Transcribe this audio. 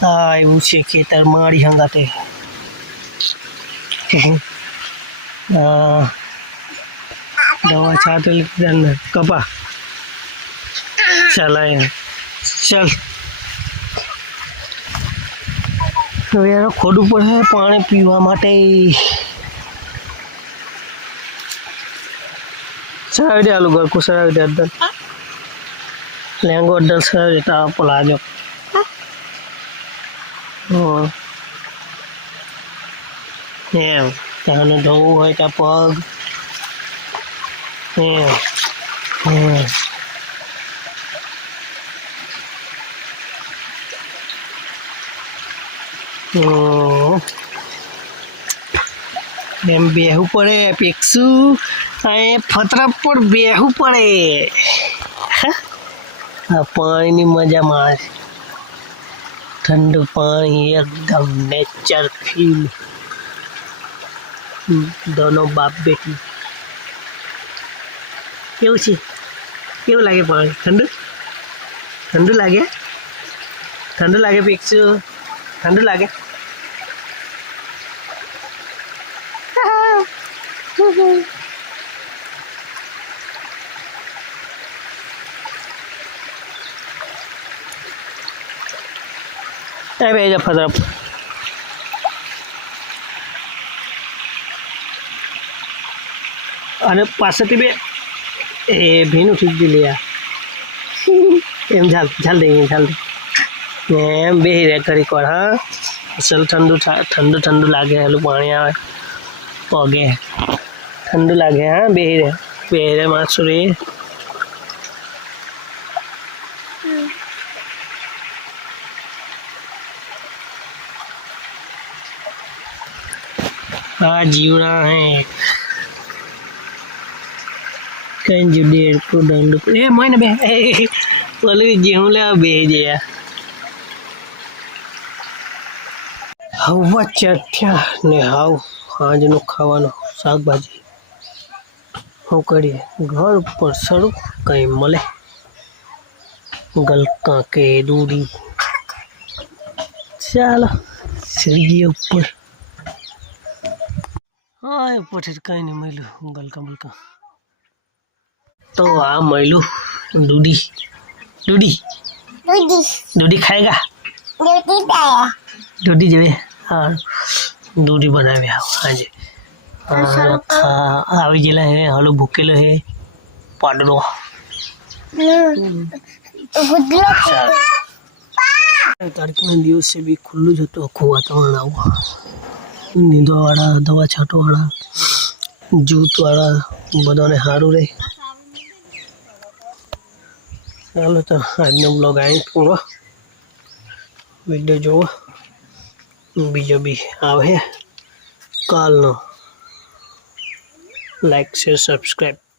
હા એવું છે ખેતર મારી હંગાતે દવા છાંટેલી અંદર કપા ચલાય ચલ હવે યાર ખોડું પડે પાણી પીવા માટે સરાવી દે આલુ ઘર કો સરાવી દે અદ્દર લેંગો અદ્દર સરાવી દેતા પલાજો એમ ત્યાંને ધોવું હોય ત્યાં પગ એમ બેહવું પડે પીકશું અહીં ફતરા પર બેહવું પડે આ પાણીની મજા મારે ઠંડુ પાણી એકદમ નેચર ફીલ दोनों बाप बेटी केवू छे केवू लागे पानी ठंडू ठंडू लागे पीक्सू ठंडू लागे भेजा फतरा અને પાછળથી બે એ ભીનું ઠીક દી લે એમ ઝાલ દે એમ બેહી રહે ઘડીક વાર હા અસલ ઠંડુ લાગે એલું પાણી આવે પગે ઠંડુ લાગે હા બેહી રહે માણસો રે हाँ जीवड़ा है कंजू डेढ़ को दंड ए मोइन बे बोले जेहू ले बेजे हवा चठ्या ने हाव आज नो खावानो शाकभाजी હું કરીએ ઘર પર સડું કંઈ મળે ગલકા કે દૂરી ચાલો સળીએ ઉપર હા ઉપરથી કંઈ નહીં મળ્યું ગલકા બલકા तो आ मैलू दूधी दूधी दूधी खाएगा दूधी जो है हाँ दूधी बनावे हाँ जी આવી ગયેલા હે હાલો ભૂકેલો હે પાડલો તડકાના દિવસે બી ખુલ્લું જ હતું આખું વાતાવરણ આવું નીંદવાવાળા દવા છાંટવાવાળા જૂથવાળા બધાને સારું રહે ચાલો તો આજનો બ્લોગ અહીં પૂરો વિડીયો જોવો બીજો બી આવે કાલનો લાઈક શેર સબસ્ક્રાઈબ